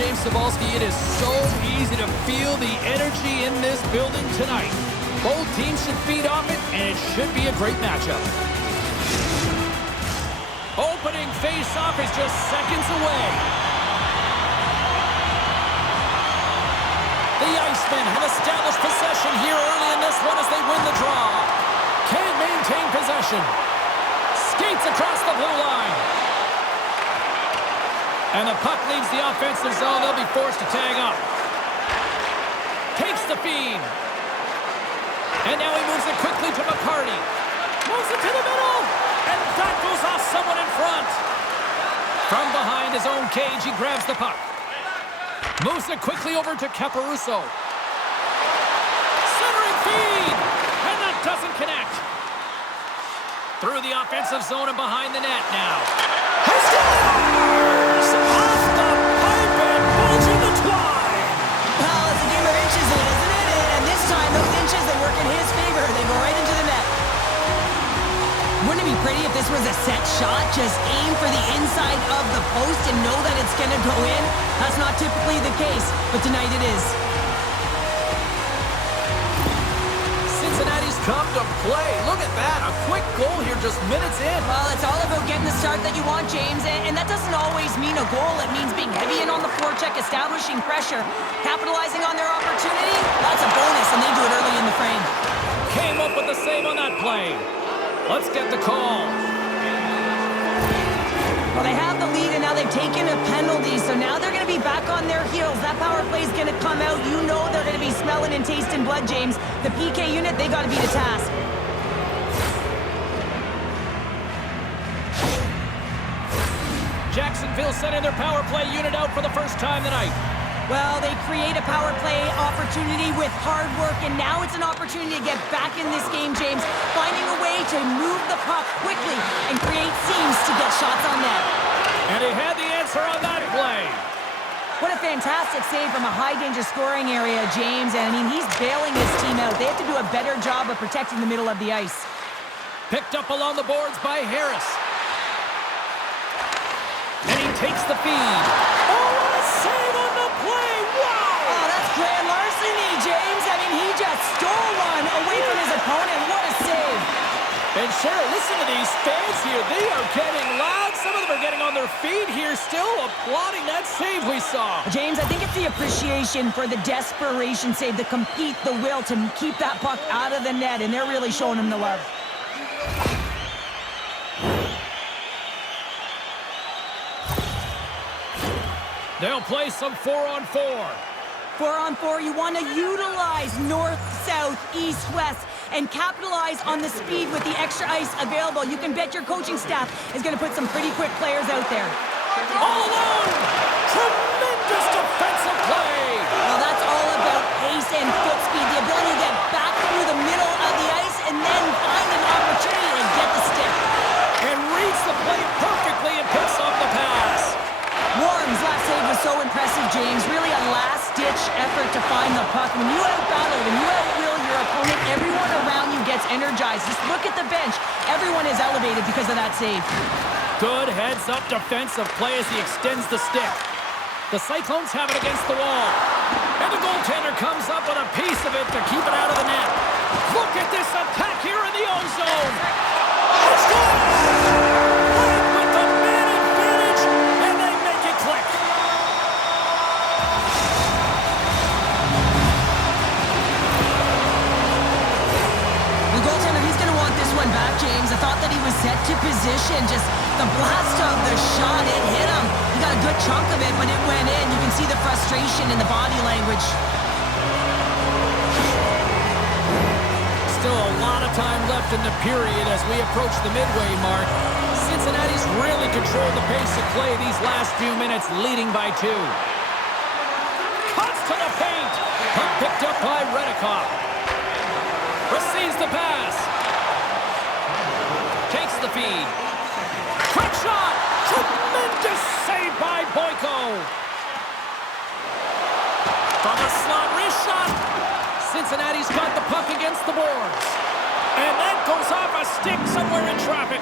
James Cybulski. It is so easy to feel the energy in this building tonight. Both teams should feed off it, and it should be a great matchup. Opening face-off is just seconds away. The Icemen have established possession here early in this one as they win the draw. Can't maintain possession. Skates across the blue line. And the puck leaves the offensive zone. They'll be forced to tag up. Takes the feed. And now he moves it quickly to McCarty. Moves it to the middle. And that goes off someone in front. From behind his own cage, he grabs the puck. Moves it quickly over to Caporusso. Centering feed. And that doesn't connect. Through the offensive zone and behind the net now. Scores! Off the pipe and bulging the twine. Well, it's a game of inches, isn't it? And this time, those inches, they work in his favor. They go right into the net. Wouldn't it be pretty if this was a set shot? Just aim for the inside of the post and know that it's going to go in? That's not typically the case, but tonight it is. Cincinnati's come to play. Look at that. A quick goal here just minutes in. Well, it's all about getting the start that you want, James, and that doesn't always mean a goal. It means being heavy in on the forecheck, establishing pressure, capitalizing on their opportunity. That's a bonus, and they do it early in the frame. Came up with the save on that play. Let's get the call. Well, they have the lead, and now they've taken a penalty, so now they're going to be back on their heels. That power play is going to come out. You know they're going to be smelling and tasting blood, James. The PK unit, they got to be the task. Jacksonville sending their power play unit out for the first time tonight. Well, they create a power play opportunity with hard work, and now it's an opportunity to get back in this game, James. Finding a way to move the puck quickly and create seams to get shots on net. And he had the answer on that play. What a fantastic save from a high-danger scoring area, James. And, I mean, he's bailing his team out. They have to do a better job of protecting the middle of the ice. Picked up along the boards by Harris. And he takes the feed. Oh, what a save on the play! Wow! Oh, that's grand larceny, James. I mean, he just stole one away from his opponent. What a save. And Cheryl, listen to these fans here. They are getting loud. Some of them are getting on their feet here, still applauding that save we saw. James, I think it's the appreciation for the desperation save, the compete, the will to keep that puck out of the net, and they're really showing him the love. They'll play some 4-on-4. 4-on-4, you want to utilize north, south, east, west, and capitalize on the speed with the extra ice available. You can bet your coaching staff is going to put some pretty quick players out there. All alone! Tremendous defensive play! Well, that's all about pace and foot speed, the ability to get back through the middle of the ice and then find an opportunity to get the stick. And reads the play perfectly and picks off the pass. Warren's last save was so impressive, James. Really a last-ditch effort to find the puck. When you out-battle, when you out-will your opponent, everyone around you gets energized. Just look at the bench. Everyone is elevated because of that save. Good heads-up defensive play as he extends the stick. The Cyclones have it against the wall. And the goaltender comes up with a piece of it to keep it out of the net. Look at this attack here in the O-zone. It's good! With the man advantage, and they make it click. The goaltender, he's going to want this one back, James. I thought that he was set to position. Just the blast of the shot, it hit him. He got a good chunk of it, but it went in. You can see the frustration in the body language. Still a lot of time left in the period as we approach the midway mark. Cincinnati's really controlled the pace of play these last few minutes, leading by 2. Cuts to the paint. Puck picked up by Redikoff. Receives the pass. Takes the feed. Quick shot. Tremendous save by Boyko. From a slot wrist shot. Cincinnati's got the puck against the boards. And that goes off a stick somewhere in traffic.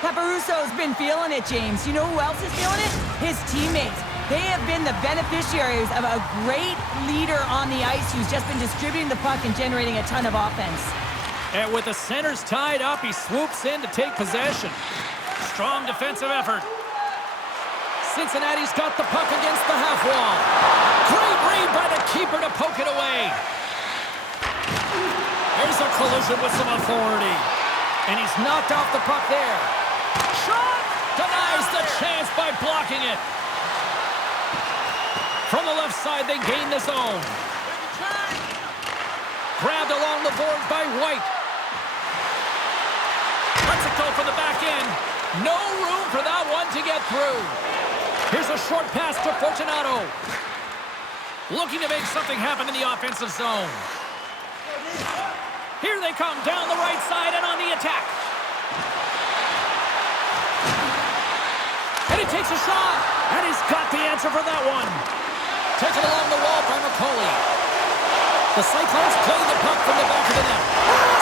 Caporusso's been feeling it, James. You know who else is feeling it? His teammates. They have been the beneficiaries of a great leader on the ice who's just been distributing the puck and generating a ton of offense. And with the centers tied up, he swoops in to take possession. Strong defensive effort. Cincinnati's got the puck against the half wall. Great read by the keeper to poke it away. There's a collision with some authority. And he's knocked off the puck there. Shot! Denies the chance by blocking it. From the left side, they gain the zone. Grabbed along the boards by White. Lets it go for the back end. No room for that one to get through. Here's a short pass to Fortunato. Looking to make something happen in the offensive zone. Here they come down the right side and on the attack. And he takes a shot. And he's got the answer for that one. Taken along the wall by McCarty. The Cyclones play the puck from the back of the net.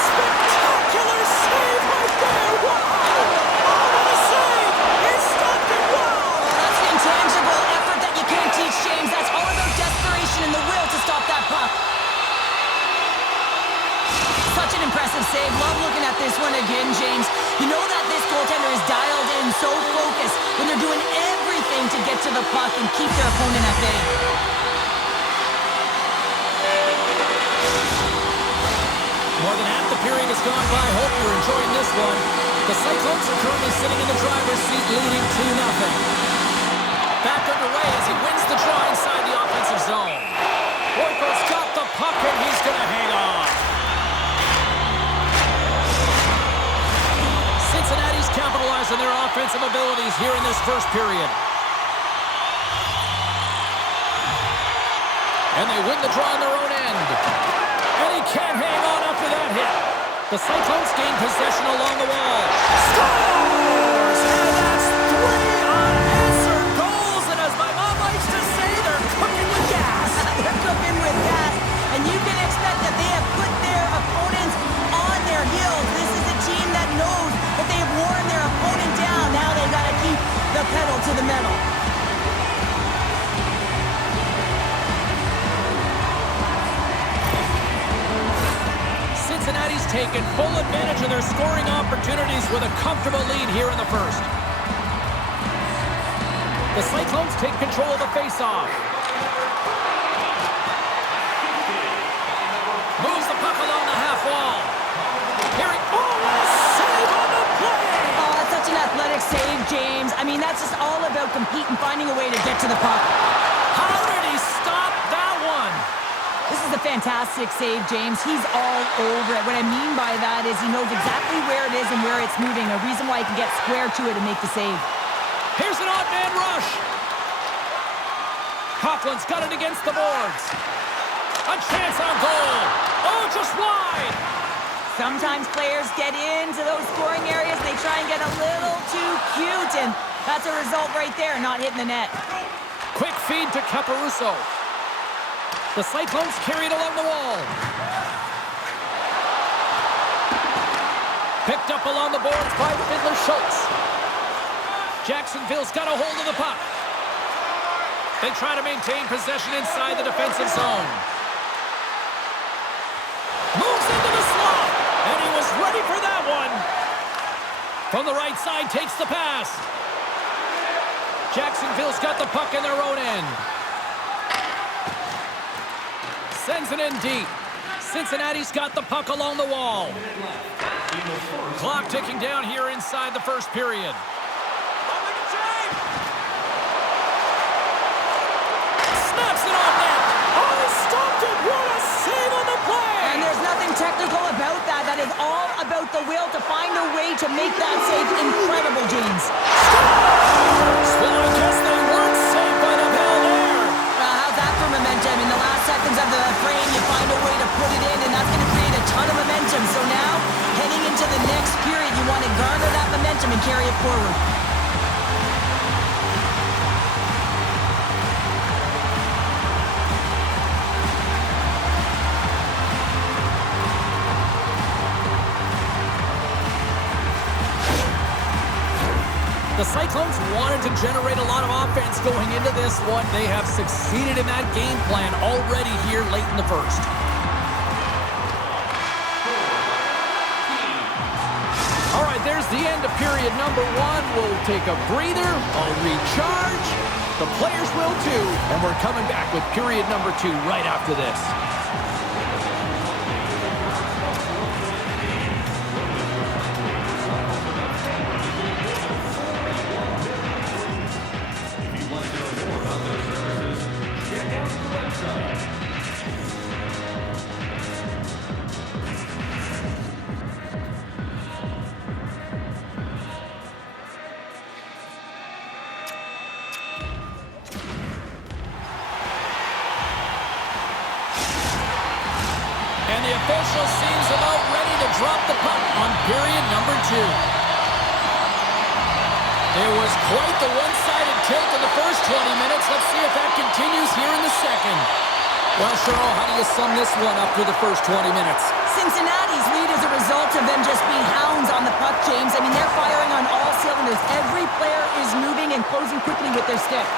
Spectacular save right there! Wow! Oh, what a save! He stopped it! Wow! That's an intangible effort that you can't teach, James. That's all about desperation and the will to stop that puck. Such an impressive save. Love looking at this one again, James. You know that this goaltender is dialed in, so focused when they're doing everything to get to the puck and keep their opponent at bay. More than half the period has gone by. Hope you're enjoying this one. The Cyclones are currently sitting in the driver's seat, leading 2-0. Back underway as he wins the draw inside the offensive zone. Boyko's got the puck and he's going to hang on. Cincinnati's capitalized on their offensive abilities here in this first period. And they win the draw on their own end. And he can't hang on after that hit. The Cyclones gain possession along the wall. Scores! And that's 3 unanswered goals. And as my mom likes to say, they're cooking with gas. They're cooking with gas. And you can expect that they have put their opponents on their heels. This is a team that knows that they have worn their opponent down. Now they got to keep the pedal to the metal. Cincinnati's taken full advantage of their scoring opportunities with a comfortable lead here in the first. The Cyclones take control of the faceoff. Moves the puck along the half wall. Here he... Oh, what a save on the play! Oh, that's such an athletic save, James. I mean, that's just all about competing, finding a way to get to the puck. How did he stop that one? This is a fantastic save, James. He's all over it. What I mean by that is he knows exactly where it is and where it's moving. A reason why he can get square to it and make the save. Here's an odd man rush. Coughlin's got it against the boards. A chance on goal. Oh, just wide. Sometimes players get into those scoring areas. They try and get a little too cute, and that's a result right there, not hitting the net. Quick feed to Caporusso. The Cyclones carry it along the wall. Picked up along the boards by Fiddler-Schultz. Jacksonville's got a hold of the puck. They try to maintain possession inside the defensive zone. Moves into the slot, and he was ready for that one. From the right side, takes the pass. Jacksonville's got the puck in their own end. Sends it in deep. Cincinnati's got the puck along the wall. Clock ticking down here inside the first period. Snaps it on net. Oh, he stopped it! What a save on the play! And there's nothing technical about that. That is all about the will to find a way to make that save incredible, James. Well, I guess they weren't saved by the bell there. How's that for momentum? In the last seconds of the frame, you find a way to put it in, and that's going to create a ton of momentum. So now, heading into the next period, you want to garner that momentum and carry it forward. The Cyclones wanted to generate a lot of offense going into this one. They have succeeded in that game plan already here late in the first. All right, there's the end of period number 1. We'll take a breather. I'll recharge. The players will too. And we're coming back with period number 2 right after this. Official seems about ready to drop the puck on period number 2. It was quite the one-sided tilt in the first 20 minutes. Let's see if that continues here in the second. Well, Cheryl, how do you sum this one up through the first 20 minutes? Cincinnati's lead is a result of them just being hounds on the puck, James. I mean, they're firing on all cylinders. Every player is moving and closing quickly with their stick.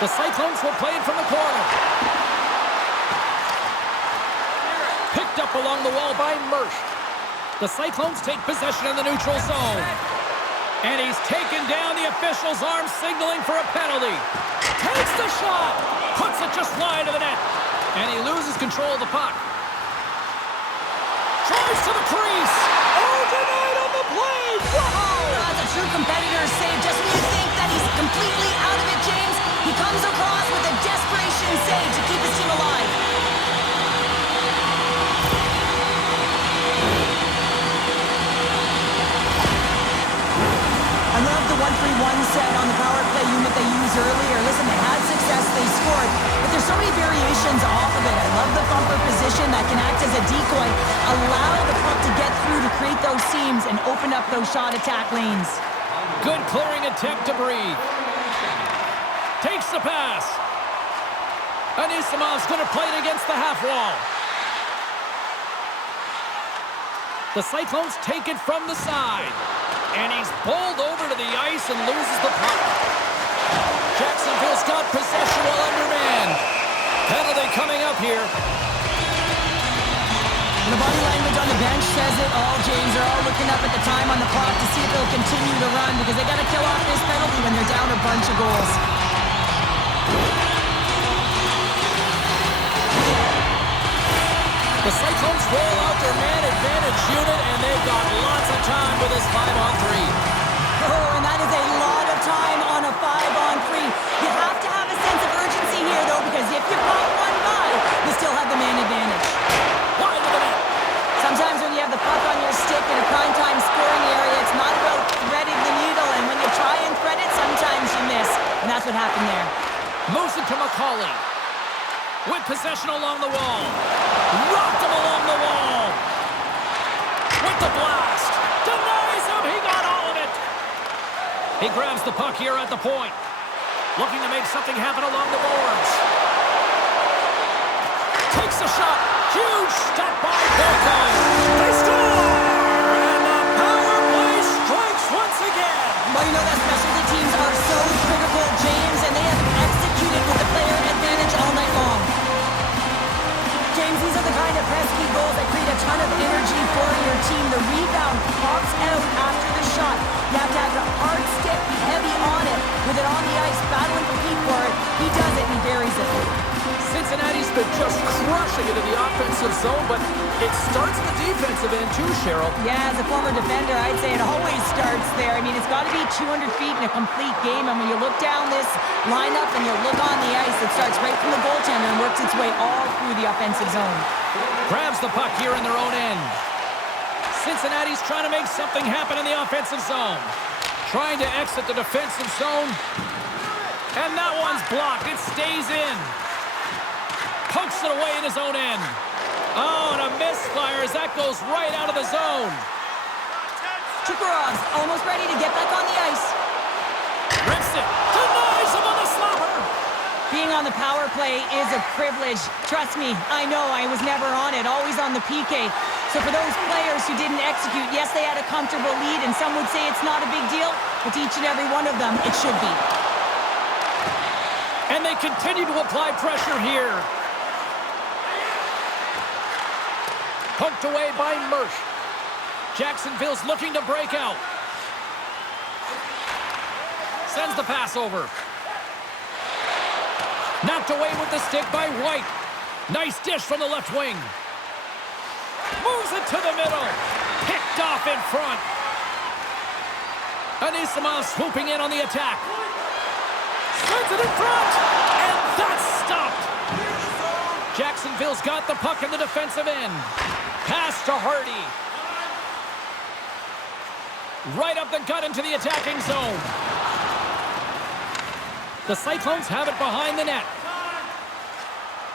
The Cyclones will play it from the corner. Picked up along the wall by Mersch. The Cyclones take possession in the neutral zone. And he's taken down. The official's arm signaling for a penalty. Takes the shot. Puts it just wide of the net. And he loses control of the puck. Drives to the crease. Oh, denied on the play. Wow! That's a true competitor's save. Just when you think that he's completely out of it, James, he comes across with a desperation save to keep his team alive. I love the 1-3-1 set on the power play unit they used earlier. Listen, they had success, they scored, but there's so many variations off of it. I love the bumper position that can act as a decoy, allow the puck to get through to create those seams and open up those shot attack lanes. Good clearing attempt to breathe. Takes the pass. Anisimov's going to play it against the half wall. The Cyclones take it from the side. And he's bowled over to the ice and loses the puck. Jacksonville's got possession while undermanned. Penalty coming up here. The body language on the bench says it all, James. They're all looking up at the time on the clock to see if they'll continue to run because they got to kill off this penalty when they're down a bunch of goals. The Cyclones roll out their man advantage unit, and they've got lots of time with this 5-on-3. Oh, and that is a lot of time on a 5-on-3. You have to have a sense of urgency here, though, because if you pop one by, you still have the man advantage. Wide of the net. Sometimes when you have the puck on your stick in a prime-time scoring area, it's not about threading the needle, and when you try and thread it, sometimes you miss. And that's what happened there. Moves it to McCarty. With possession along the wall. Rocked him along the wall. With the blast. Denies him. He got all of it. He grabs the puck here at the point. Looking to make something happen along the boards. Takes a shot. Huge stop by Boyko. They score! And the power play strikes once again. Well, you know that specialty teams are so critical, James, and they have executed with the player advantage all night long. James, these are the kind of pesky goals that create a ton of energy for your team. The rebound pops out after the shot. You have to have the hard stick, be heavy on it, with it on the ice, battling for Pete for it. He does it, and he buries it. Cincinnati's been just crushing it in the offensive zone, but it starts in the defensive end too, Cheryl. Yeah, as a former defender, I'd say it always starts there. I mean, it's got to be 200 feet in a complete game, and when you look down this lineup and you look on the ice, it starts right from the goaltender and works its way all through the offensive zone. Grabs the puck here in their own end. Cincinnati's trying to make something happen in the offensive zone. Trying to exit the defensive zone. And that one's blocked. It stays in. Pokes it away in his own end. Oh, and a misfire as that goes right out of the zone. Chukarov's almost ready to get back on the ice. Rips it. Denies him on the slapper. Being on the power play is a privilege. Trust me, I know I was never on it, always on the PK. So for those players who didn't execute, yes, they had a comfortable lead, and some would say it's not a big deal, but to each and every one of them, it should be. And they continue to apply pressure here. Poked away by Mersch. Jacksonville's looking to break out. Sends the pass over. Knocked away with the stick by White. Nice dish from the left wing. Moves it to the middle. Picked off in front. Anisimov swooping in on the attack. Sends it in front. And that's stopped. Jacksonville's got the puck in the defensive end. Pass to Hardy. Right up the gut into the attacking zone. The Cyclones have it behind the net.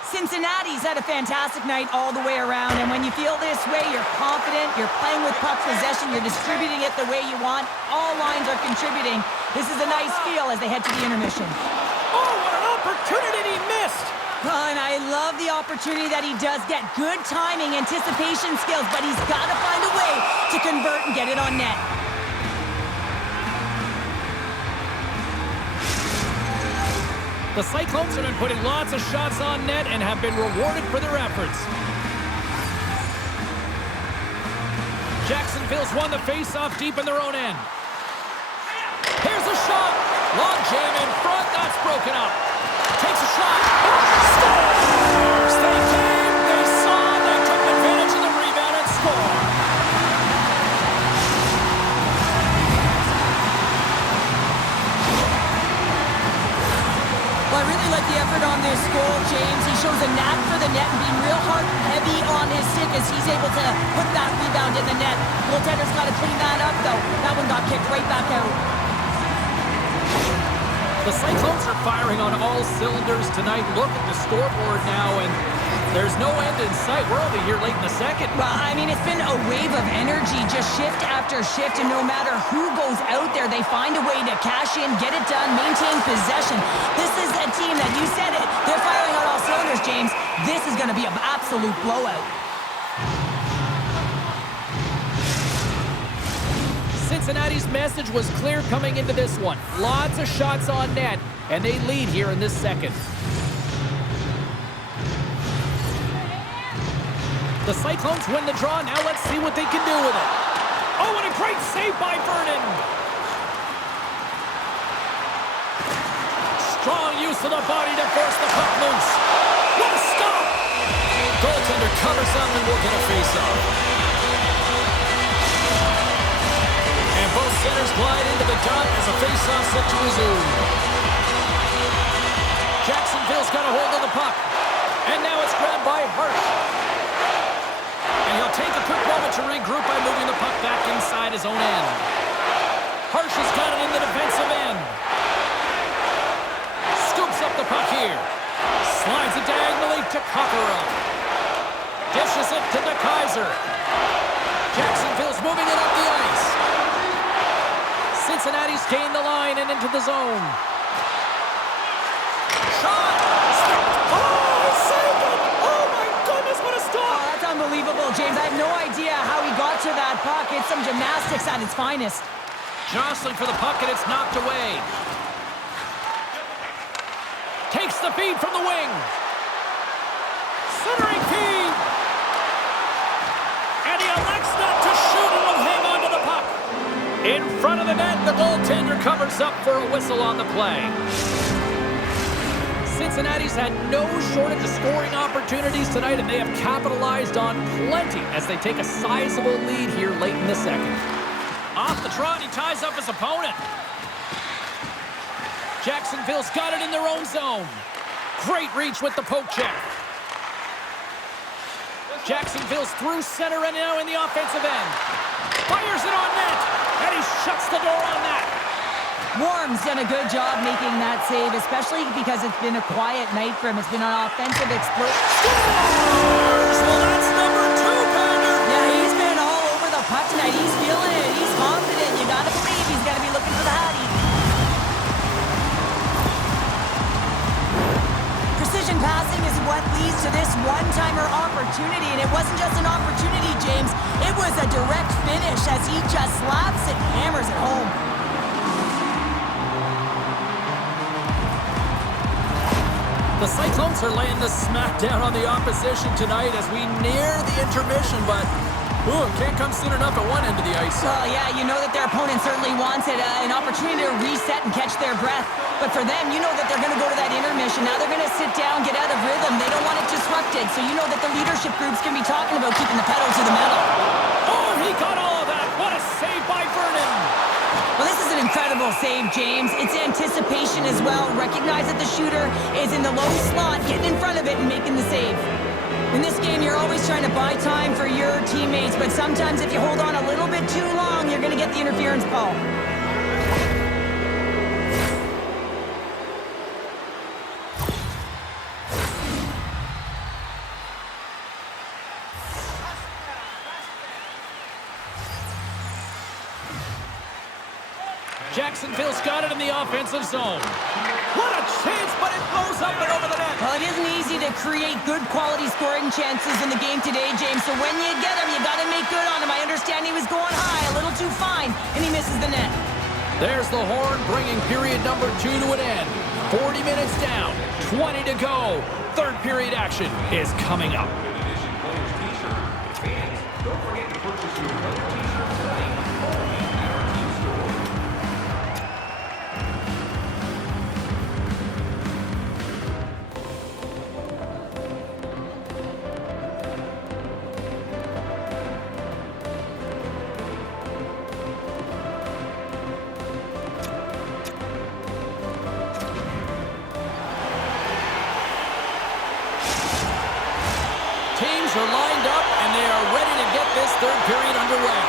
Cincinnati's had a fantastic night all the way around, and when you feel this way, you're confident, you're playing with puck possession, you're distributing it the way you want. All lines are contributing. This is a nice feel as they head to the intermission. Oh, what an opportunity he missed! And I love the opportunity that he does get. Good timing, anticipation skills, but he's got to find a way to convert and get it on net. The Cyclones have been putting lots of shots on net and have been rewarded for their efforts. Jacksonville's won the face-off deep in their own end. Here's a shot. Long jam in front. That's broken up. Takes a shot. Scores! They came, they saw, they took advantage of the rebound and scored. Well, I really like the effort on this goal, James. He shows a knack for the net and being real hard, heavy on his stick as he's able to put that rebound in the net. Goaltender's got to clean that up, though. That one got kicked right back out. The Cyclones are firing on all cylinders tonight. Look at the scoreboard now, and there's no end in sight. We're only here late in the second. Well, I mean, it's been a wave of energy, just shift after shift, and no matter who goes out there, they find a way to cash in, get it done, maintain possession. This is a team that, you said it, they're firing on all cylinders, James. This is going to be an absolute blowout. Cincinnati's message was clear coming into this one. Lots of shots on net, and they lead here in this second. The Cyclones win the draw. Now let's see what they can do with it. Oh, what a great save by Vernon. Strong use of the body to force the puck loose. What a stop! Goaltender covers up and will get a face-off. And both centers glide into the dot as a face-off set to resume. Jacksonville's got a hold of the puck. And now it's grabbed by Hirsch. And he'll take a quick moment to regroup by moving the puck back inside his own end. Hirsch has got it in the defensive end. Scoops up the puck here. Slides it diagonally to Caporusso. Dishes it to De Keyser. Jacksonville's moving it up the ice. Cincinnati's gained the line and into the zone. Shot! Oh, he saved it! Oh, my goodness, what a stop! Oh, that's unbelievable, James. I have no idea how he got to that puck. It's some gymnastics at its finest. Jostling for the puck, and it's knocked away. Takes the feed from the wing. Centering feed. And he elects not to shoot and will hang on to the puck. In front of the net, the goaltender covers up for a whistle on the play. Cincinnati's had no shortage of scoring opportunities tonight, and they have capitalized on plenty as they take a sizable lead here late in the second. Off the trot, he ties up his opponent. Jacksonville's got it in their own zone. Great reach with the poke check. Jacksonville's through center and now in the offensive end. Fires it on net, and he shuts the door on that. Warm's done a good job making that save, especially because it's been a quiet night for him. It's been an offensive explosion. Scores! Well, that's number 2, Carpenter. Yeah, he's been all over the puck tonight. He's feeling it. He's confident. You gotta believe he's gotta be looking for the hattie. Precision passing is what leads to this one-time one-timer opportunity, and it wasn't just an opportunity, James. It was a direct finish as he just slaps it, hammers it home. The Cyclones are laying the smackdown on the opposition tonight as we near the intermission, but can't come soon enough at one end of the ice. Well, yeah, you know that their opponent certainly wants it, an opportunity to reset and catch their breath. But for them, you know that they're going to go to that intermission. Now they're going to sit down, get out of rhythm. They don't want it disrupted. So you know that the leadership group's going to be talking about keeping the pedal to the metal. Oh, he got all of that. What a save by Vernon. Well, this is an incredible save, James. It's anticipation as well. Recognize that the shooter is in the low slot, getting in front of it and making the save. In this game, you're always trying to buy time for your teammates, but sometimes if you hold on a little bit too long, you're going to get the interference call. Jacksonville's got it in the offensive zone. What a chance, but it goes up and over the net. Well, it isn't easy to create good quality scoring chances in the game today, James. So when you get them, you got to make good on them. I understand he was going high, a little too fine, and he misses the net. There's the horn, bringing period number 2 to an end. 40 minutes down, 20 to go. Third period action is coming up. Don't forget to purchase your player t-shirts tonight only at our team store. Teams are lined up, and they are ready to get this third period underway.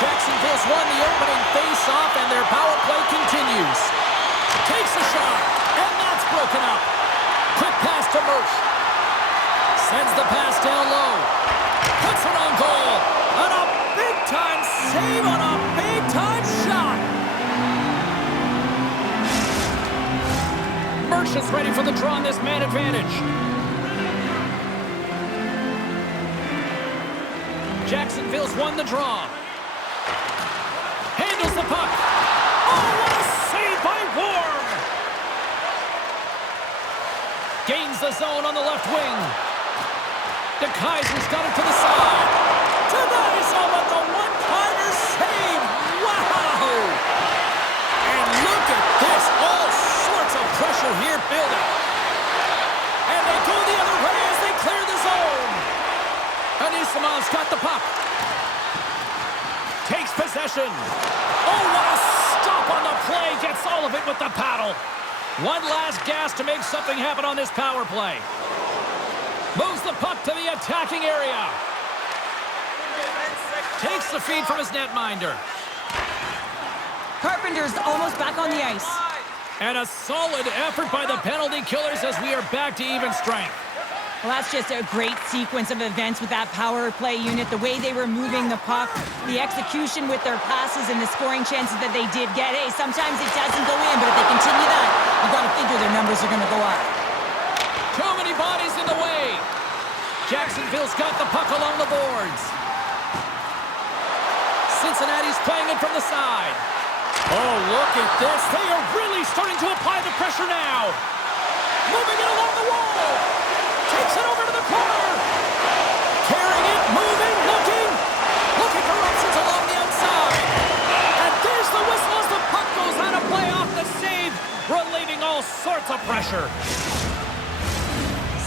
Jacksonville's won the opening face-off, and their power play continues. Takes a shot, and that's broken up. Quick pass to Mersch. Sends the pass down low. Puts it on goal. And a big-time save on a big-time shot. Mersch is ready for the draw on this man advantage. Jacksonville's won the draw. Handles the puck. Oh, what a save by Warm! Gains the zone on the left wing. De Keyser's got it to the side. To Anisimov with the one-timer save. Wow! And look at this. All sorts of pressure here building. And they go the other way as they clear the zone. Anisimov's got the puck. Takes possession. Oh, what a stop on the play. Gets all of it with the paddle. One last gas to make something happen on this power play. Moves the puck to the attacking area. Takes the feed from his netminder. Carpenter's almost back on the ice. And a solid effort by the penalty killers as we are back to even strength. Well, that's just a great sequence of events with that power play unit, the way they were moving the puck, the execution with their passes, and the scoring chances that they did get. Hey, sometimes it doesn't go in, but if they continue that, you've got to figure their numbers are going to go up. Too many bodies in the way. Jacksonville's got the puck along the boards. Cincinnati's playing it from the side. Oh, look at this. They are really starting to apply the pressure now. Moving it along the wall. Takes it over to the corner. Carrying it, moving, looking. Looking for options along the outside. And there's the whistle as the puck goes out of play off the save, relieving all sorts of pressure.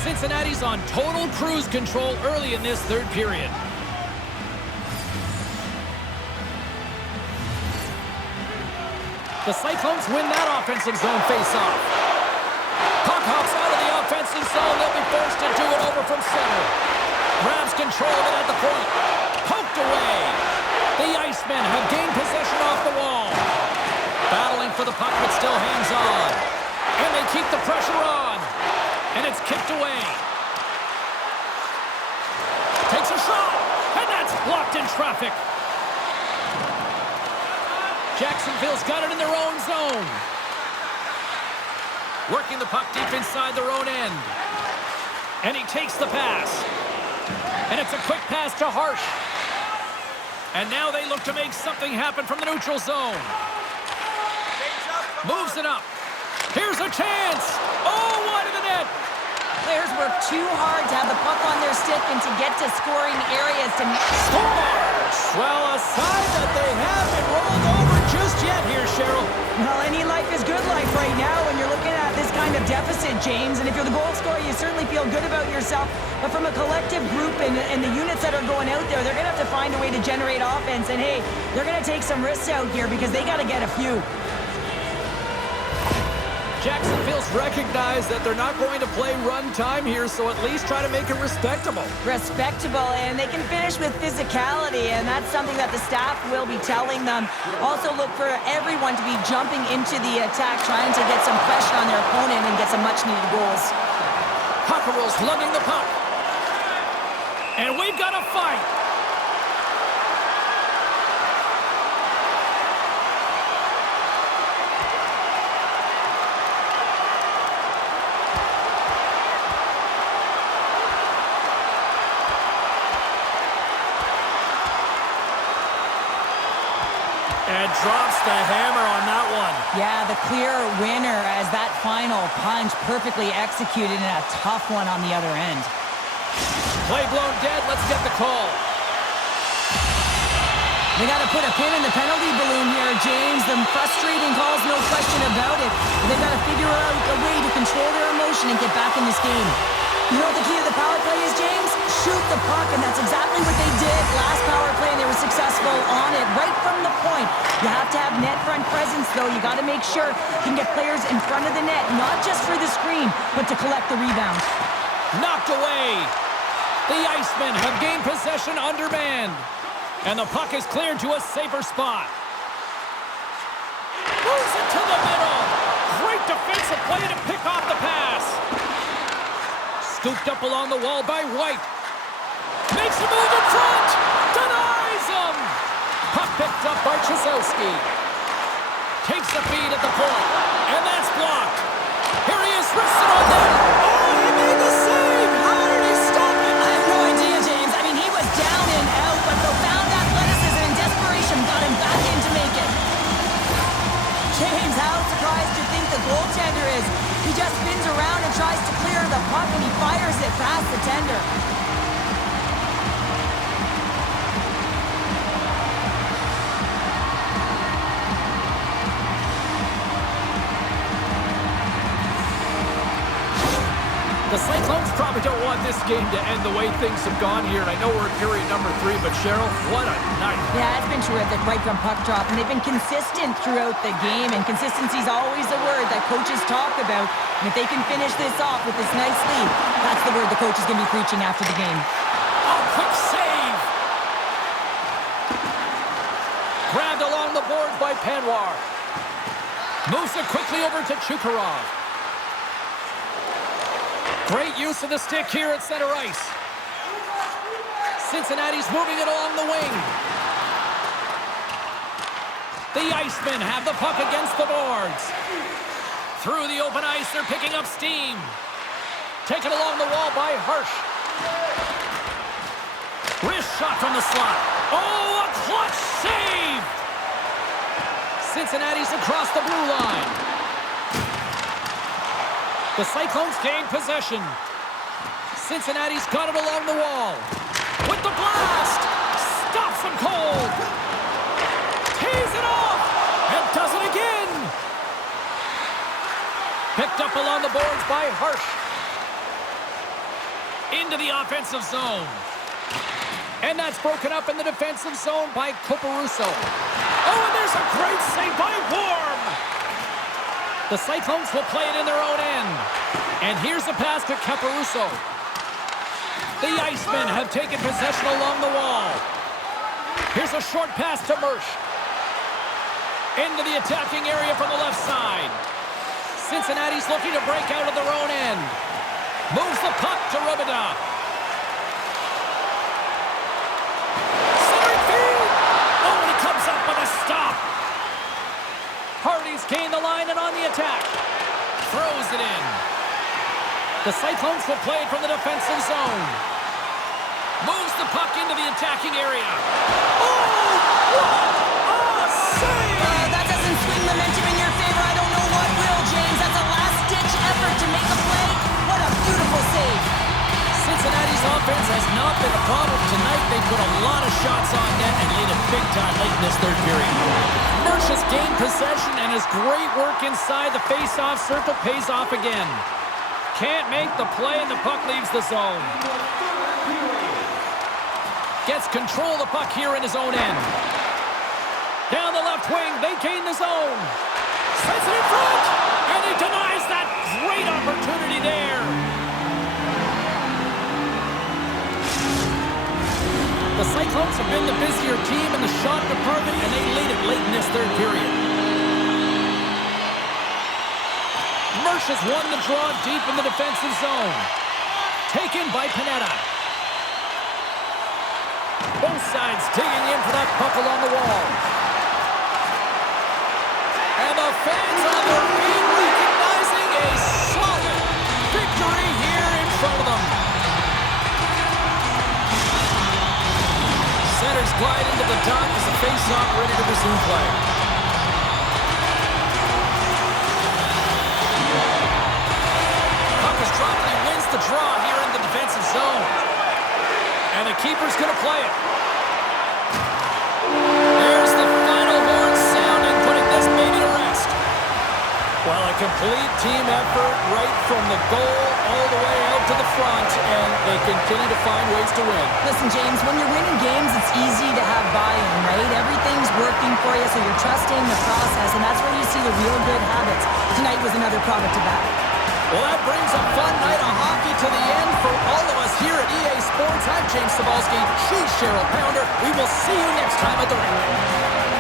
Cincinnati's on total cruise control early in this third period. The Cyclones win that offensive zone face-off. Puck hops out of the offensive zone. They'll be forced to do it over from center. Grabs control of it at the point. Poked away. The Icemen have gained possession off the wall. Battling for the puck, but still hangs on. And they keep the pressure on. And it's kicked away. Takes a shot. And that's blocked in traffic. Jacksonville's got it in their own zone. Working the puck deep inside their own end. And he takes the pass. And it's a quick pass to Harsh. And now they look to make something happen from the neutral zone. Moves it up. Here's a chance. Oh, wide of the net. Players work too hard to have the puck on their stick and to get to scoring areas to Scores! Well, a sign that they haven't rolled over just yet here, Cheryl. Well, any life is good life right now when you're looking at this kind of deficit, James. And if you're the goal scorer, you certainly feel good about yourself. But from a collective group and the units that are going out there, they're going to have to find a way to generate offense. And, hey, they're going to take some risks out here because they got to get a few. Jacksonville's recognized that they're not going to play run time here, so at least try to make it respectable. Respectable, and they can finish with physicality, and that's something that the staff will be telling them. Also look for everyone to be jumping into the attack, trying to get some pressure on their opponent and get some much-needed goals. Cockerell's lugging the puck. And we've got a fight. And drops the hammer on that one. Yeah, the clear winner as that final punch perfectly executed and a tough one on the other end. Play blown dead. Let's get the call. They got to put a pin in the penalty balloon here, James. The frustrating calls, no question about it. But they've got to figure out a way to control their emotion and get back in this game. You know what the key to the power play is, James? Shoot the puck, and that's exactly what they did last power play, and they were successful on it right from the point. You have to have net front presence, though. You got to make sure you can get players in front of the net, not just for the screen, but to collect the rebound. Knocked away. The Icemen have gained possession undermanned. And the puck is cleared to a safer spot. Moves it to the middle. Great defensive play to pick off the pass. Scooped up along the wall by White. Makes a move in front. Denies him. Puck picked up by Chyzowski. Takes the feed at the point. And that's blocked. Here he is, rested on net. Oh, he made the save. How did he stop it? I have no idea, James. I mean, he was down and out, but profound athleticism and desperation got him back in to make it. James, how surprised do you think the goaltender is? He just spins around and tries to clear the puck, and he fires it past the tender. The Cyclones probably don't want this game to end the way things have gone here. I know we're in period number 3, but Cheryl, what a night. Yeah, it's been terrific right from puck drop, and they've been consistent throughout the game, and consistency is always a word that coaches talk about. And if they can finish this off with this nice lead, that's the word the coach is going to be preaching after the game. Oh, quick save! Grabbed along the boards by Panwar. Moves it quickly over to Chukarov. Great use of the stick here at center ice. Cincinnati's moving it along the wing. The Icemen have the puck against the boards. Through the open ice, they're picking up steam. Taken along the wall by Harsh. Wrist shot from the slot. Oh, a clutch save! Cincinnati's across the blue line. The Cyclones gain possession. Cincinnati's got it along the wall. With the blast! Stops him cold! Tees it off! And does it again! Picked up along the boards by Harsh. Into the offensive zone. And that's broken up in the defensive zone by Caporusso. Oh, and there's a great save by Worm! The Cyclones will play it in their own end. And here's the pass to Caporusso. The Icemen have taken possession along the wall. Here's a short pass to Mersch. Into the attacking area from the left side. Cincinnati's looking to break out of their own end. Moves the puck to Rubida. Centering feed. Oh, and he comes up with a stop. Hardy's gained the line and on the attack. throws it in. The Cyclones will play it from the defensive zone. Moves the puck into the attacking area. Oh, what a save! That doesn't swing momentum in your favor. I don't know what will, James. That's a last-ditch effort to make a play. What a beautiful save. Cincinnati's offense has not been a problem tonight. They put a lot of shots on net and laid it big time late in this third period. Mersch has gained possession, and his great work inside the face-off circle pays off again. Can't make the play, and the puck leaves the zone. Gets control of the puck here in his own end. Down the left wing, they gain the zone. Sends it in front, and he denies that great opportunity there. The Cyclones have been the busier team in the shot department, and they lead it late in this third period. Mersch has won the draw deep in the defensive zone. Taken by Panetta. Both sides digging in for that puck along the wall. And the fans on their feet recognizing a solid victory here in front of them. Centers glide into the dot as the face-off ready to resume play. Puck is dropped and he wins the draw here in the defensive zone. And the keeper's going to play it. There's the final horn sounding, putting this baby to rest. Well, a complete team effort right from the goal all the way out to the front, and they continue to find ways to win. Listen, James, when you're winning games, it's easy to have buy-in, right? Everything's working for you, so you're trusting the process, and that's where you see the real good habits. Tonight was another product of that. Well, that brings a fun night of hockey to the end for all of us here at EA Sports. I'm James Cybulski. She's Cheryl Pounder. We will see you next time at the rink.